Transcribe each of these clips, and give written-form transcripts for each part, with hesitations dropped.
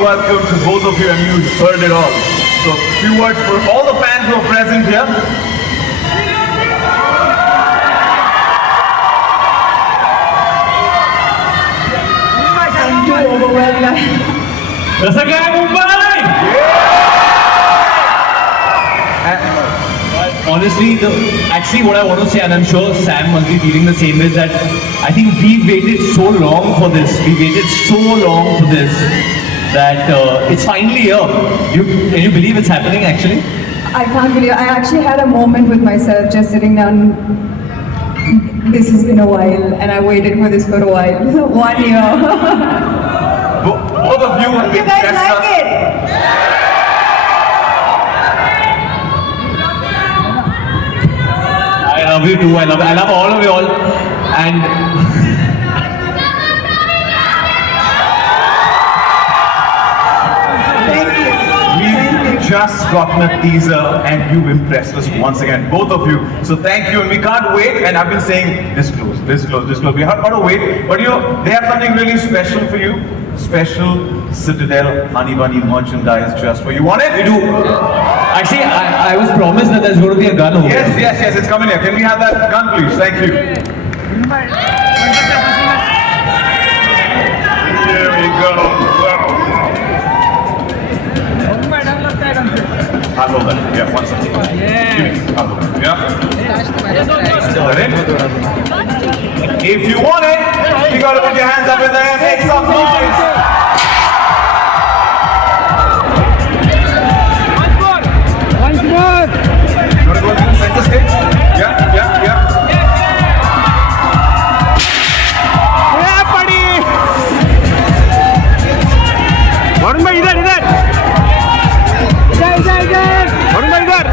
warm welcome to both of you, and you heard it all. So, few words for all the fans who are present here. I'm too overwhelmed. Honestly, actually what I want to say, and I'm sure Sam must be feeling the same, is that I think we waited so long for this. We waited so long for this that it's finally here. Can you believe it's happening actually? I can't believe I actually had a moment with myself just sitting down. This has been a while and I waited for this for a while. 1 year. Both of you have been You guys dressed like up. it? I love you too. I love all of you all. And Thank you. We've just gotten a teaser and you've impressed us once again, both of you. So thank you, and we can't wait. And I've been saying this close. We have got to wait, but you know, they have something really special for you. Special CITADEL Honey Bunny merchandise just for you. Want it? we do. Actually, I was promised that there's going to be a gun over Yes, there. yes, it's coming here. Can we have that gun, please? Thank you. Here we go. I'll hold that. Yeah, one second. Give me. I'll hold that. Yeah. If you want it, you gotta put your hands up in the air, make some noise. Once more. You wanna go to the center stage? Yeah. Yeah, buddy. Varun bhai, इधर. Varun bhai, इधर.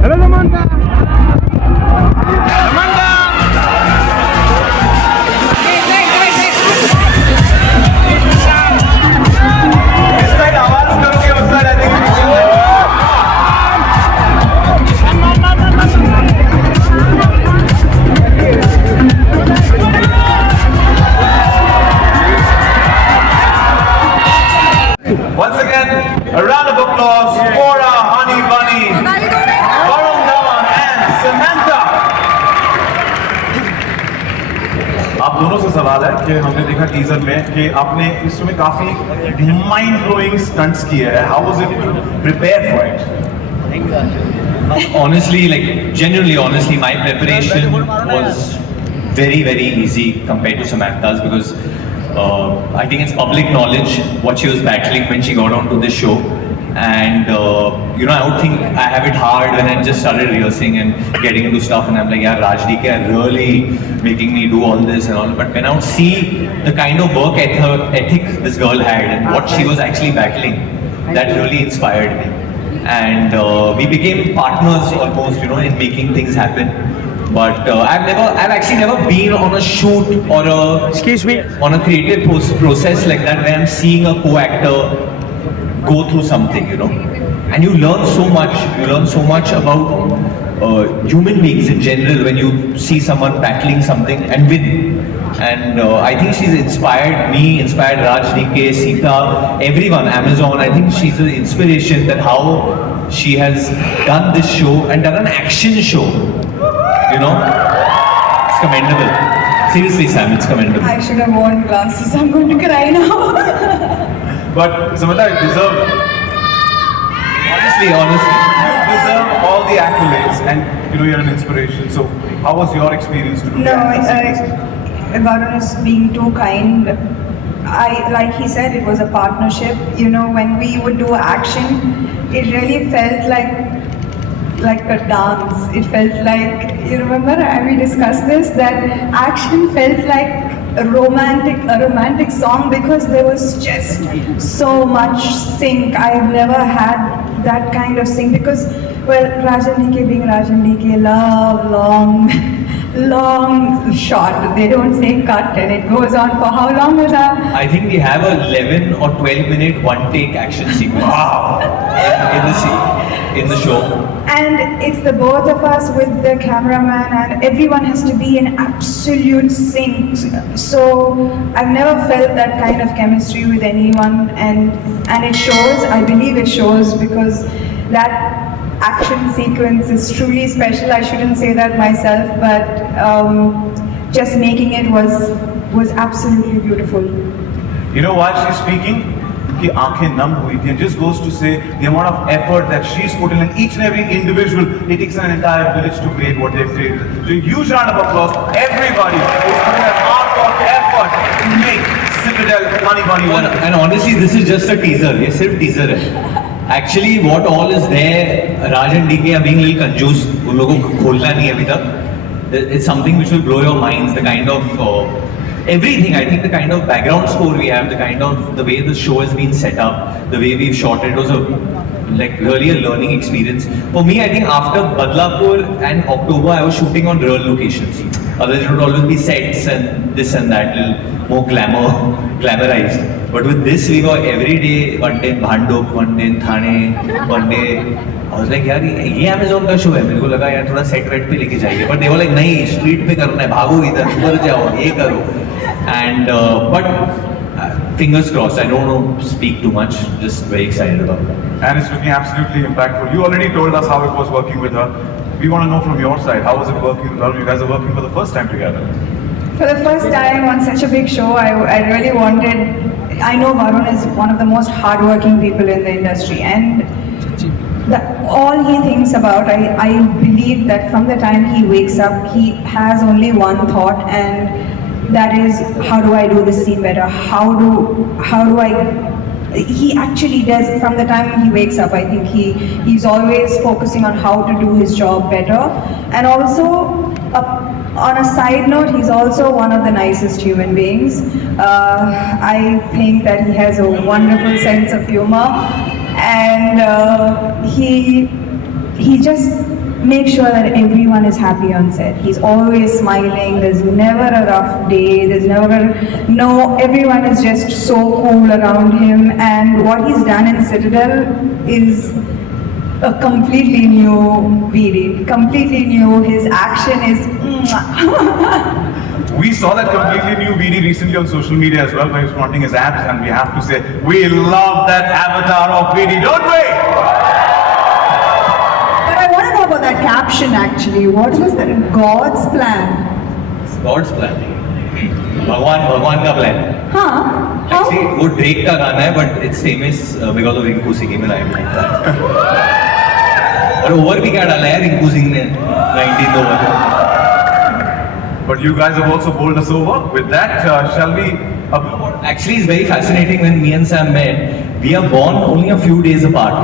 Hello, Samantha. इस side आवाज करोगे, उस side I think you should. Once again, a round of applause for our honey bunny, Varun, Dhawan, and Samantha. आप दोनों से सवाल है कि हमने देखा टीजर में कि आपने इसमें काफी माइंड ब्लोइंग स्टंट्स किए हैं. How was it to prepare for it? Honestly, like genuinely honestly, my preparation was very, very easy compared to Samantha's, because I think it's public knowledge what she was battling when she got onto this show. And you know, I would think I have it hard when I just started rehearsing and getting into stuff, and I'm like, yeah, Raj DK are really making me do all this and all. But when I would see the kind of work ethic this girl had and what she was actually battling, that really inspired me. And we became partners almost, you know, in making things happen. But I've actually never been on a shoot or Excuse me. on a creative process like that, where I'm seeing a co-actor go through something, you know, and you learn so much. You learn so much about human beings in general when you see someone battling something and win. And I think she's inspired me, inspired Raj DK, Sita, everyone, Amazon. I think she's an inspiration that how she has done this show and done an action show. You know, it's commendable. Seriously, Sam, it's commendable. I should have worn glasses. I'm going to cry now. But Samantha, you deserve Honestly. you deserve all the accolades, and you know, you're an inspiration. So how was your experience to do No, that? Varun is being too kind. like he said, it was a partnership. You know, when we would do action, it really felt like a dance. It felt like, you remember, we discussed this, that action felt like a romantic song because there was just so much sync. I've never had that kind of sync because, well, Rajan DK being Rajan DK, love, long shot. They don't say cut and it goes on for how long was that? I think we have a 11 or 12 minute one take action sequence in the show. And it's the both of us with the cameraman, and everyone has to be in absolute sync. So I've never felt that kind of chemistry with anyone, and it shows. I believe it shows because that action sequence is truly special. I shouldn't say that myself, but just making it was absolutely beautiful. You know why she's speaking? कि आंखें नम हुई थी, and just goes to say the amount of effort that she's put in, and each and every individual, it takes an entire village to create what they've created. So a huge round of applause for everybody who's put in that hard work, effort to make Citadel Money Bunny. And honestly, this is just a teaser. ये सिर्फ teaser है. Actually, what all is there, Raj and DK are being a little confused. उन लोगों को खोलना नहीं है अभी तक. It's something which will blow your minds. The kind of everything. I think the kind of background score we have, the way the show has been set up, the way we've shot it was really a learning experience. For me, I think after Badlapur and October, I was shooting on real locations. Otherwise, it would always be sets and this and that, little more glamorized. But with this, we were every day, one day in Bhanduk, one day in Thane, one day. I was like, यार ये Amazon का show है, मेरे को लगा यार थोड़ा set wait पे लेके जाइए. But they were like, नहीं, स्ट्रीट पे करना है, भागो इधर, उधर जाओ, ये करो. And but fingers crossed. I don't want to speak too much. Just very excited about it. And it's looking absolutely impactful. You already told us how it was working with her. We want to know from your side, how was it working with her? You guys are working for the first time together. For the first time on such a big show, I really wanted. I know Varun is one of the most hardworking people in the industry, and all he thinks about, I believe that from the time he wakes up, he has only one thought, and that is, how do I do this scene better? How do I? He actually does from the time he wakes up. I think he's always focusing on how to do his job better, and also on a side note, he's also one of the nicest human beings. I think that he has a wonderful sense of humor, and he just make sure that everyone is happy on set. He's always smiling. There's never a rough day. Everyone is just so cool around him. And what he's done in Citadel is a completely new VD. Completely new. His action is. We saw that completely new VD recently on social media as well, where he's flaunting his abs, and we have to say, we love that avatar of VD, don't we? About that caption actually, what was that? God's plan. God's plan. भगवान का plan. हाँ. Actually, वो Drake का गाना है, but it's famous because of Rinku Singh. में live लगता है. और over भी क्या डाला है Rinku Singh ने 19th over. But you guys have also bowled us over. With that, shall we? Actually, it's very fascinating when me and Sam met. We are born only a few days apart.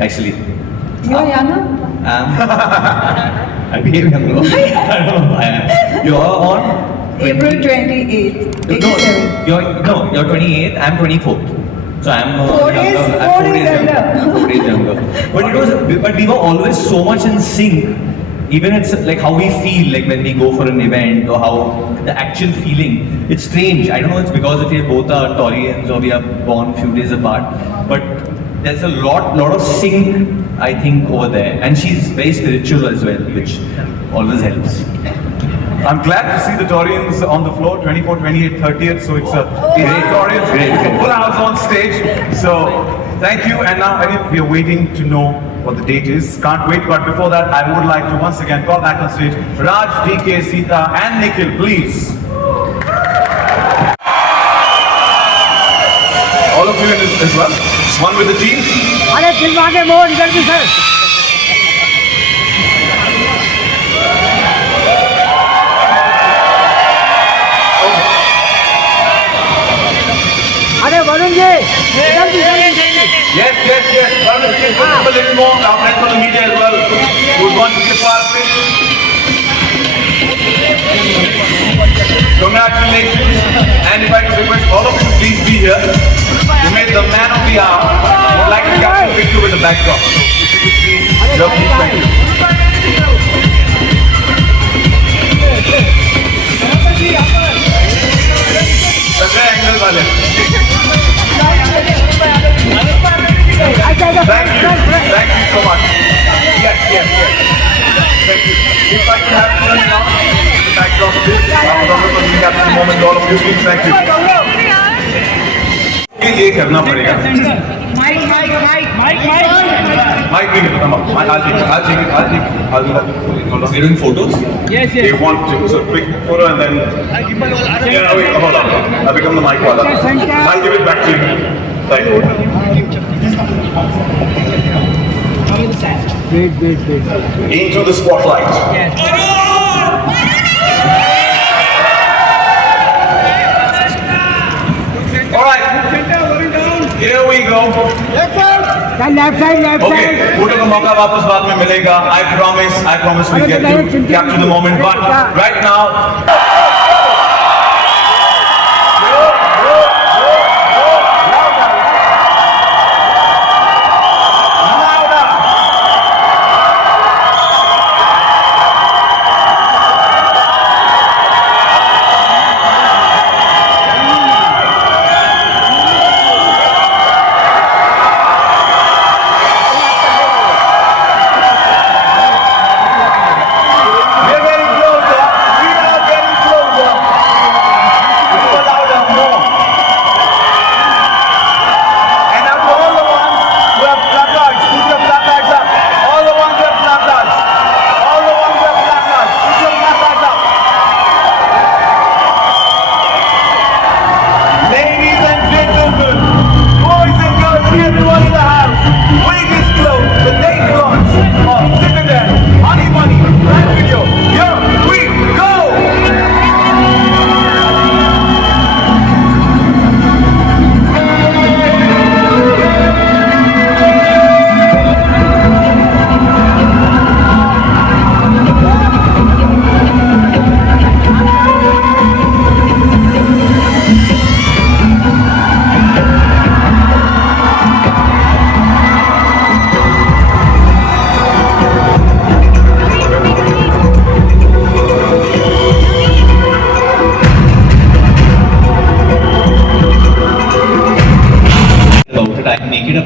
Actually. You are younger? I behave younger. I don't know. I am. You're on? April 28th. 87. You're 28th. I'm 24th. So I'm 4 days younger. 4 days younger. But we were always so much in sync. Even it's like how we feel, like when we go for an event, or how the actual feeling. It's strange. I don't know. It's because if we both are Taurians or we are born a few days apart. But there's a lot of sync, I think, over there, and she's very spiritual as well, which always helps. I'm glad to see the Taurians on the floor, 24, 28, 30th. So it's a great Taurians, it's a full house on stage. So thank you, and now we are waiting to know what the date is. Can't wait, but before that, I would like to once again call back on stage Raj, DK, Sita, and Nikhil, please. All of you as well. One with the team. अरे film आगे मोड़ इधर भी sir. Varun ji जल्दी जल्दी Yes, yes, yes. Varun, please put up a little more. Our friends from the media as well would want to give our praise. Congratulations. And if I could request all of you to please be here. You made the man of the hour. I would like to capture a picture with the backdrop. So if you could please, thank you. सगळे angle वाले. Thank you so much. Yes. Thank you. If I could have you now, the backdrop of this, I'm going to capture the moment, all of you, please, thank you. ये करना पड़ेगा. Mic भी नहीं come up. I'll take it. I'll do that. You're doing photos? Yes They want to, so quick photo and then. Yeah, wait, hold on. I'll become the mic wala. I'll give it back to you. Thank you. wait Into the spotlight. All right. Here we go. left side Okay, photo का मौका वापस बाद में मिलेगा. I promise we get to capture the moment. But right now.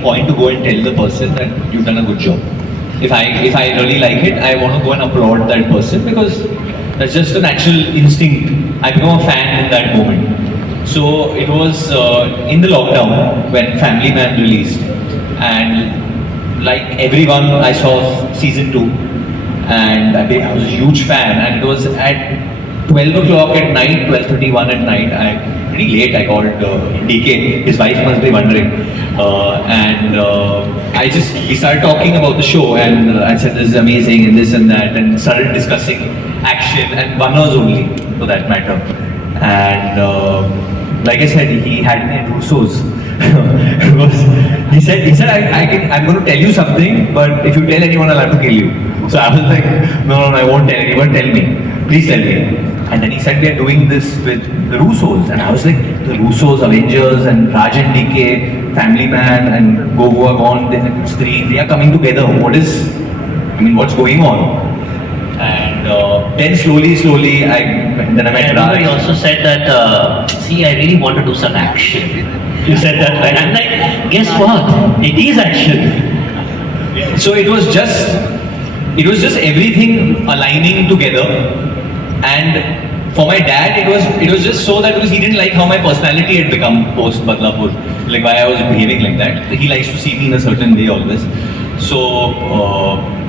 point to go and tell the person that you've done a good job. If I really like it, I want to go and applaud that person because that's just a natural instinct. I become a fan in that moment. So it was in the lockdown when Family Man released, and like everyone, I saw season 2, and I was a huge fan. And it was at 12 o'clock at night, 12:31 at night. Pretty late. I called DK. His wife must be wondering, and we started talking about the show, and I said this is amazing and this and that, and started discussing action and runners only, for that matter. And like I said, he had me at Russo's. he said I'm going to tell you something, but if you tell anyone, I'll have to kill you. So I was like, no, I won't tell anyone. Tell me, please tell me. And then he said we are doing this with the Russos, and I was like, the Russos, Avengers, and Raj and DK, Family Man, and Go Go Gone, it's 3. They are coming together. What's going on? And then slowly, I met Raj. He also said that, I really want to do some action. You said that, right? I'm like, guess what? It is action. So it was just everything aligning together. And for my dad, it was just so that because he didn't like how my personality had become post Badlapur, like why I was behaving like that. He likes to see me in a certain way always. So,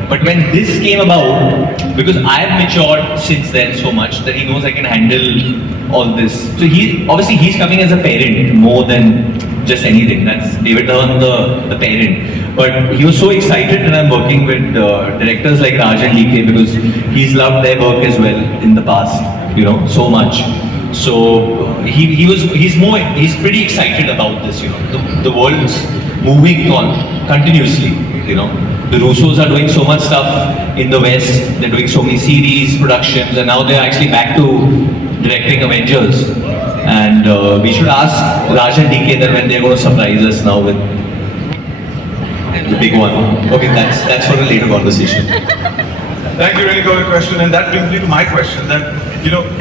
but when this came about, because I have matured since then so much that he knows I can handle all this. So he's coming as a parent more than just anything. That's David Dhawan, the parent. But he was so excited that I'm working with directors like Raj and DK because he's loved their work as well in the past, so much. So he's pretty excited about this, you know. The world's moving on continuously, you know. The Russos are doing so much stuff in the West. They're doing so many series, productions, and now they're actually back to directing Avengers. And we should ask Raj and DK that when they're going to surprise us now with the big one. Okay, that's for a later conversation. Thank you really for the question, and that brings me to my question. That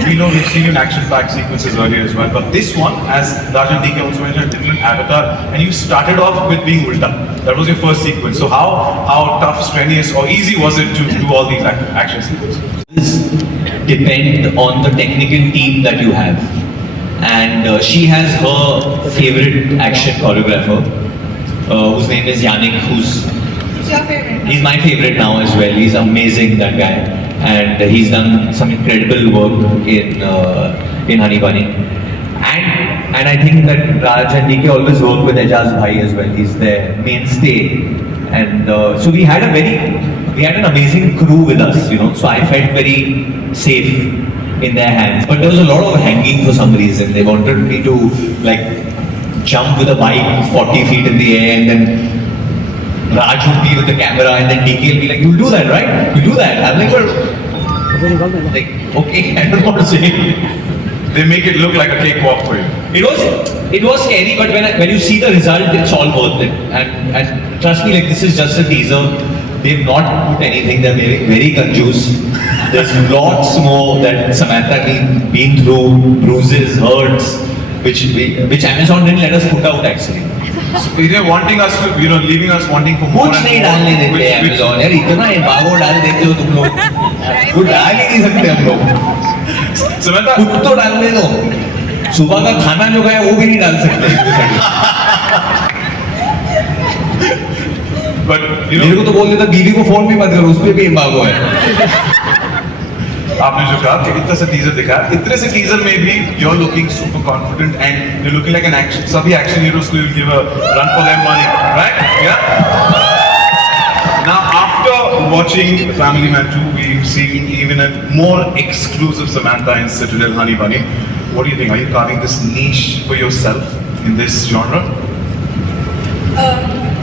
we know we've seen you in action-packed sequences earlier as well, but this one, as Raj and DK also mentioned, a different avatar, and you started off with being Ulta. That was your first sequence. So how tough, strenuous, or easy was it to do all these action sequences? Depend on the technical team that you have, and she has her favorite action choreographer, whose name is Yannick, who's Your favorite? he's my favorite now as well. He's amazing, that guy, and he's done some incredible work in Honey Bunny. And I think that Raj and DK always work with Ejaz Bhai as well. He's their mainstay, and so we had an amazing crew with us, you know. So I felt very safe in their hands. But there was a lot of hanging for some reason. They wanted me to like jump with a bike 40 feet in the air, and then Raj would be with the camera, and then DK will be like, "You'll do that, right? You'll do that." I'm like, "Well, like, okay, I don't know what to say." They make it look like a cakewalk for you. It was scary, but when you see the result, it's all worth it. And trust me, like, this is just a teaser. They've not put anything. They're very conjuice. There's lots more that Samantha been through, bruises, hurts, which Amazon didn't let us put out actually. So they're wanting us to, leaving us wanting for more. कुछ नहीं डालने देते Amazon. यार इतना embargo डाल देते हो तुम लोग. कुछ डाल ही नहीं सकते हम लोग. Samantha, खुद तो डालने दो. सुबह का खाना जो गया वो भी नहीं डाल सकते. but मेरे को तो बोल देता बीवी को फोन भी मत करो, उस पे भी embargo है. आपने जो कहा कि इतना सा टीजर दिखा, इतने से टीजर में भी you're looking super confident and you're looking like an action. सभी action heroes को you'll give a run for their money, right? Yeah. Now after watching Family Man 2, we've seen even a more exclusive Samantha in Citadel Honey Bunny. What do you think? Are you carving this niche for yourself in this genre?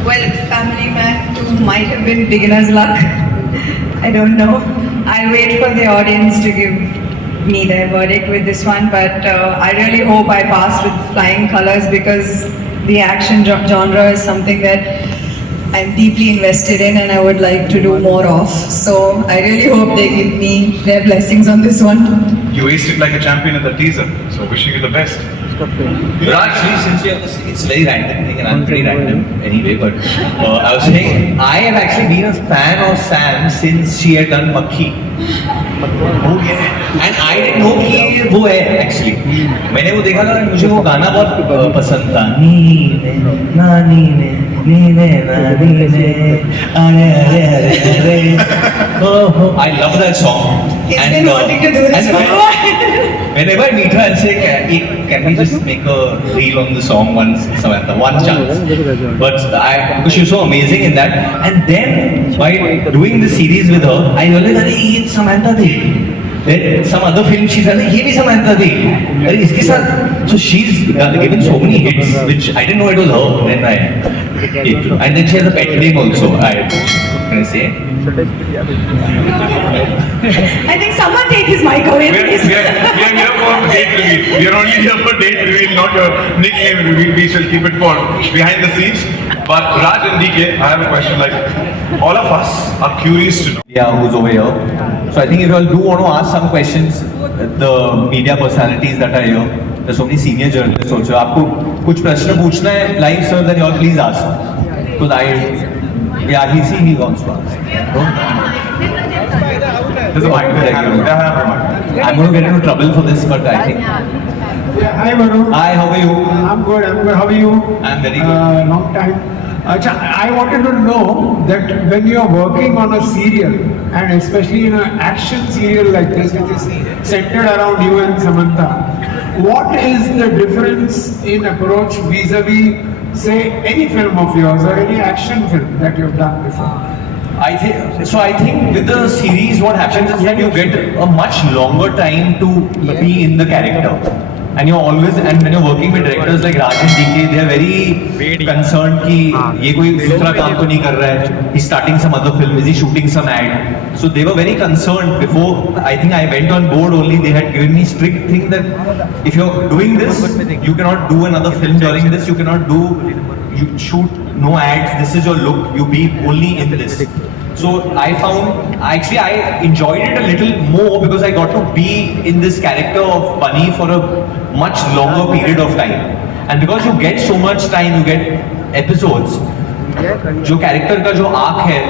Well, Family Man 2 might have been beginner's luck. I don't know. I'll wait for the audience to give me their verdict with this one, but I really hope I pass with flying colors because the action genre is something that I'm deeply invested in and I would like to do more of. So I really hope they give me their blessings on this one. You aced it like a champion at the teaser, so wishing you the best. Actually, since you have this, it's very random thing, and I'm pretty random anyway. But I was saying, I have actually been a fan of Sam since she had done Makhi. Oh yeah. And I didn't know कि ये वो है actually. मैंने वो देखा था, मुझे वो गाना बहुत पसंद था. नी ने अरे अरे अरे. Oh, I love that song. He's been wanting to do this for a while. Whenever I meet her, I'll say, can we just make a reel on the song once, Samantha, one chance. But because she was so amazing in that. And then, by doing the series with her, I realized that it's Samantha thi. Then some other film she said, ये भी Samantha thi. अरे इसके साथ, so she's given so many hits, which I didn't know it was her. And then she has a pet name also. Can I say? I think someone take his mic away, please. We are here for date reveal. We are only here for date reveal, not your nickname reveal. We shall keep it for behind the scenes. But Raj and DK, I have a question. Like, all of us are curious to know. Yeah, who's over here. So I think if you all do want to ask some questions, the media personalities that are here, there's so many senior journalists also. आपको कुछ प्रश्न पूछना है live, sir, then you all please ask. Because he wants to ask. There's a mic there. I'm going to get into trouble for this, but I think. Yeah, hi Varun. Hi, how are you? I'm good. How are you? I'm very good. Long time. I wanted to know that when you are working on a serial, and especially in an action serial like this, which is centered around you and Samantha, what is the difference in approach vis-a-vis, say, any film of yours or any action film that you've done before? I think with the series, what happens is that you get a much longer time to be in the character. And you're always, and when you're working with directors like Raj and DK, they are very concerned कि ये कोई दूसरा काम तो नहीं कर रहा है. He's starting some other film. Is he shooting some ad? So they were very concerned before. I think I went on board only. They had given me strict thing that if you're doing this, you cannot do another film during this. You cannot do, you shoot no ads. This is your look. You be only in this. So I found, actually I enjoyed it a little more because I got to be in this character of Bunny for a much longer period of time. And because you get so much time, you get episodes, जो character का जो arc है,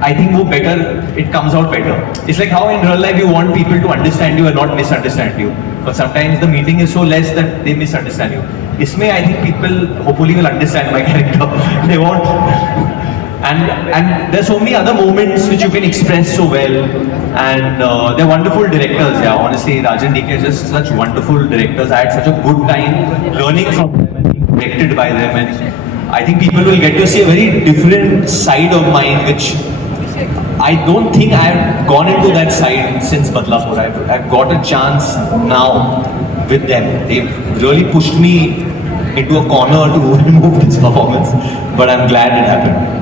I think वो better, it comes out better. It's like how in real life you want people to understand you and not misunderstand you. But sometimes the meeting is so less that they misunderstand you. इसमें I think people hopefully will understand my character. They won't. And there's so many other moments which you can express so well, and they're wonderful directors. Yeah, honestly, Raj and DK are just such wonderful directors. I had such a good time learning from them and being directed by them, and I think people will get to see a very different side of mine, which I don't think I've gone into that side since Badlapur. I've got a chance now with them. They've really pushed me into a corner to remove this performance, but I'm glad it happened.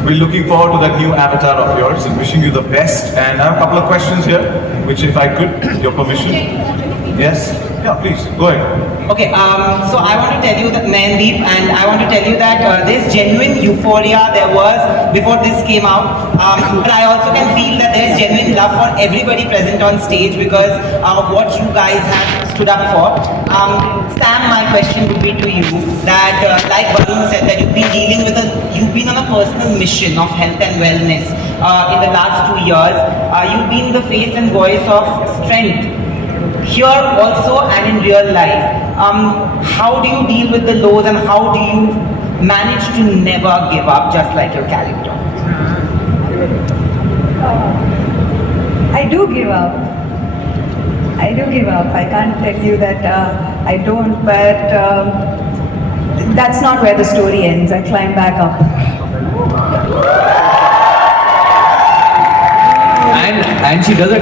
We're looking forward to that new avatar of yours and wishing you the best. And I have a couple of questions here, which if I could, your permission. Yes? Yeah, please, go ahead. Okay, so I want to tell you that Mandeep, and I want to tell you that there's genuine euphoria there was before this came out, but I also can feel that there's genuine love for everybody present on stage because of what you guys have stood up for. Sam, my question would be to you that, like Varun said, that you've been on a personal mission of health and wellness in the last 2 years. You've been the face and voice of strength. Here also and in real life, how do you deal with the lows and how do you manage to never give up just like your character? I do give up. I do give up. I can't tell you that I don't, but that's not where the story ends. I climb back up. And she does a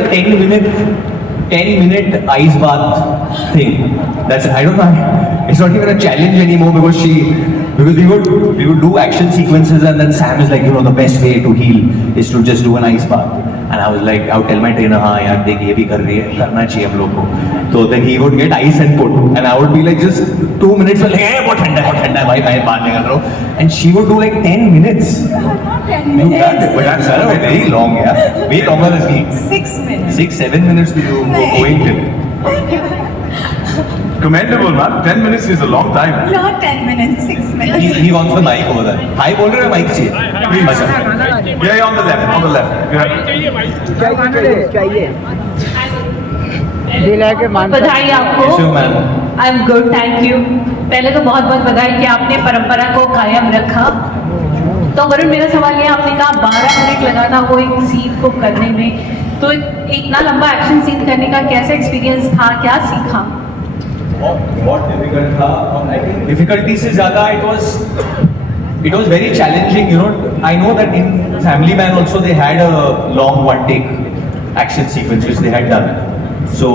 10-minute ice bath thing. That's, I don't know, it's not even a challenge anymore because we would do action sequences and then Sam is like, you know, the best way to heal is to just do an ice bath. And I was like, I would tell my trainer, हाँ यार देख ये भी कर रही है, करना चाहिए हम लोग को. So then he would get ice and put, and I would be like just 2 minutes, like, hey, बहुत ठंडा है भाई मैं बाहर निकल रहा हूँ. And she would do like 10 minutes. Not 10 minutes. But that's very long, yeah. Way longer than me. 6 minutes. 6-7 minutes to go going till. Commendable, man. 10 minutes is a long time. Not 10 minutes, 6 minutes. He wants the mic over there. Hi बोल रहे हो mic चाहिए. Please. Yeah, on the left, on the left. बधाई आपको. I am good, thank you. पहले तो बहुत बहुत बधाई कि आपने परंपरा को कायम रखा. तो वरुण, मेरा सवाल ये, आपने कहा 12 मिनट लगा था वो एक सीन को करने में, तो इतना लंबा एक्शन सीन करने का कैसा एक्सपीरियंस था, क्या सीखा? बहुत डिफिकल्ट था. I think difficulty से ज़्यादा it was very challenging. You know, I know that in Family Man also they had a long one-take action sequence which they had done. So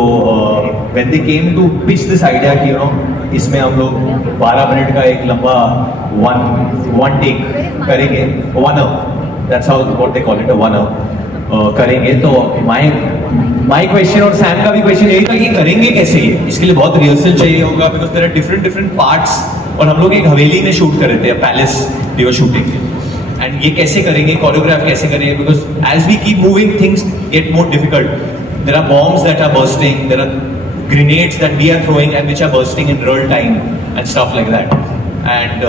when they came to pitch this idea कि, you know, इसमें हम लोग 12 minute का एक लंबा one take करेंगे, 1 hour. That's how what they call it, a 1 hour. करेंगे. तो my question और सैम का भी क्वेश्चन यही था कि करेंगे कैसे ये, इसके लिए बहुत रिहर्सल चाहिए होगा because there are different parts. और हम लोग एक हवेली में शूट कर रहे थे, palace we were shooting, and ये कैसे करेंगे, कोरियोग्राफ कैसे करेंगे, because as we keep moving things get more difficult. There are bombs that are bursting, there are grenades that we are throwing and which are bursting in real time and stuff like that. And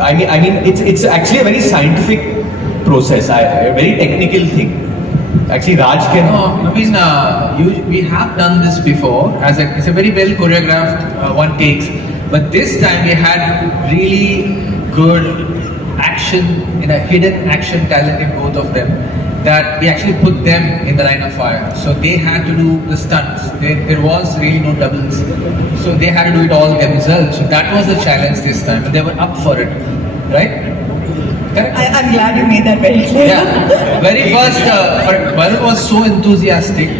I mean it's actually a very scientific process, a very technical thing. Actually, Raj can. No, I mean, we have done this before. It's a very well choreographed one takes, but this time we had really good action, hidden action talent in both of them. That we actually put them in the line of fire. So they had to do the stunts. There was really no doubles. So they had to do it all themselves. So that was the challenge this time. But they were up for it, right? Correct? I'm glad you made that very clear. Yeah. Very first, Varun was so enthusiastic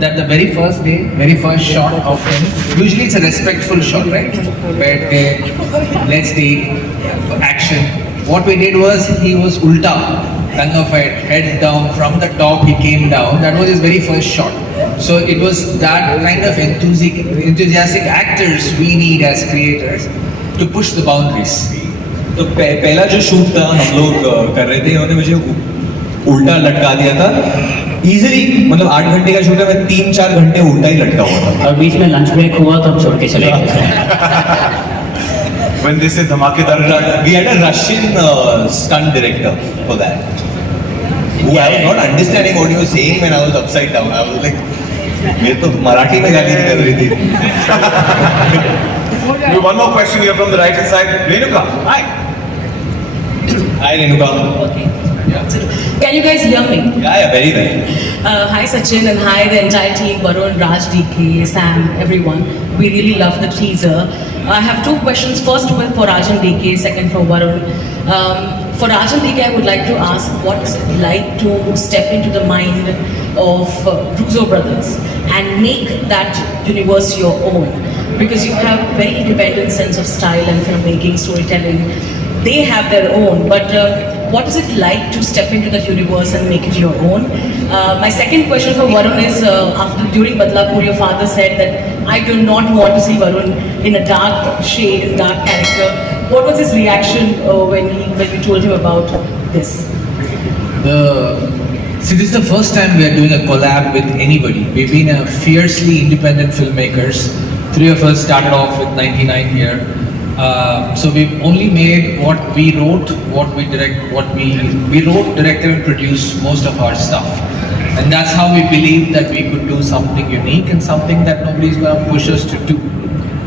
that the very first day, very first shot of him, usually it's a respectful shot, right? But let's take action. What we did was, he was ulta, tongue of head down, from the top he came down. That was his very first shot. So it was that kind of enthusiastic actors we need as creators to push the boundaries. तो पहला जो shoot था हम लोग कर रहे थे, उन्होंने मुझे उल्टा लटका दिया था इजीली, मतलब 8 घंटे का शूट है, मैं 3-4 घंटे उल्टा ही लटका हुआ था। और बीच में लंच ब्रेक हुआ तो हम छोड़ के चले गए। When they say धमाकेदार, We had a Russian stunt director for that. Who I was not understanding what he was saying when I was upside down. I was like, मेरे तो मराठी में गाली निकल रही थी। we have one more question here from the right hand side. Renuka, hi. Hi Renuka. Okay. Can you guys hear me? Yeah, very well. Hi Sachin and hi the entire team, Varun, Raj, DK, Sam, everyone. We really love the teaser. I have 2 questions. First one for Raj and DK, second for Varun. For Raj and DK, I would like to ask, what is it like to step into the mind of Russo brothers and make that universe your own? Because you have very independent sense of style and filmmaking, storytelling. They have their own, but what is it like to step into that universe and make it your own? My second question for Varun is, during Badlapur, your father said that I do not want to see Varun in a dark shade, dark character. What was his reaction when we told him about this? See, this is the first time we are doing a collab with anybody. We've been a fiercely independent filmmakers. 3 of us started off with 99 here. So we've only made what we wrote, what we direct, we wrote, directed and produced most of our stuff. And that's how we believed that we could do something unique and something that nobody's going to push us to do.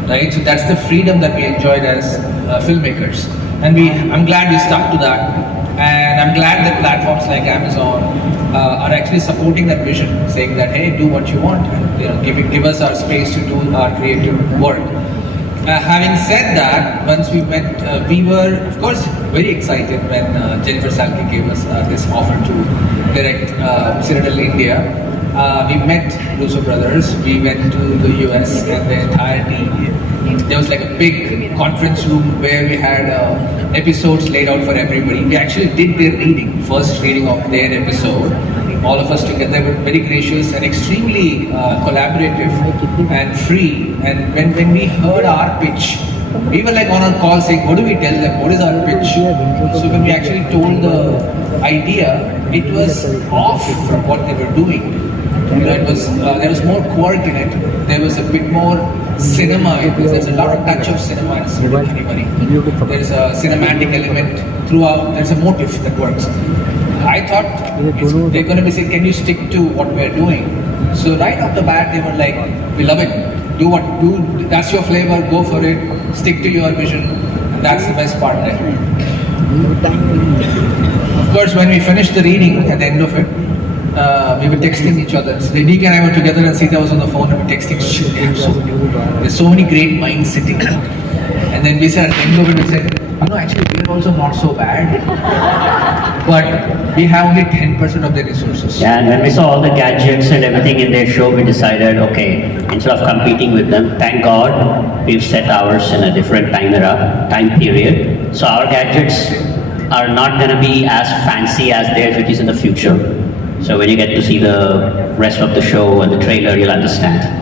Right? So that's the freedom that we enjoyed as filmmakers. And I'm glad we stuck to that. And I'm glad that platforms like Amazon are actually supporting that vision, saying that, hey, do what you want, and give us our space to do our creative work. Having said that, once we met, we were, of course, very excited when Jennifer Salke gave us this offer to direct CITADEL India. We met Russo brothers, we went to the US and the entire team. There was like a big conference room where we had episodes laid out for everybody. We actually did their reading, first reading of their episode. All of us together were very gracious and extremely collaborative and free. And when we heard our pitch, we were like on a call saying, what do we tell them? What is our pitch? So when we actually told the idea, it was off from what they were doing. There was more quirk in it. There was a bit more cinema. There's a lot of touch of cinema in Cinema. There's a cinematic element throughout. There's a motive that works. I thought they're going to be saying, can you stick to what we're doing? So right off the bat, they were like, we love it. That's your flavor, go for it. Stick to your vision. And that's the best part there. Of course, when we finished the reading, at the end of it, we were texting each other. So DK and I were together and Sita was on the phone and we were texting. There's so many great minds sitting there. And then we said, at the end of it, we said, actually we're also not so bad. But we have only 10% of the resources. Yeah, and when we saw all the gadgets and everything in their show, we decided, okay, instead of competing with them, thank God we've set ours in a different time period. So our gadgets are not going to be as fancy as theirs, which is in the future. So when you get to see the rest of the show and the trailer, you'll understand.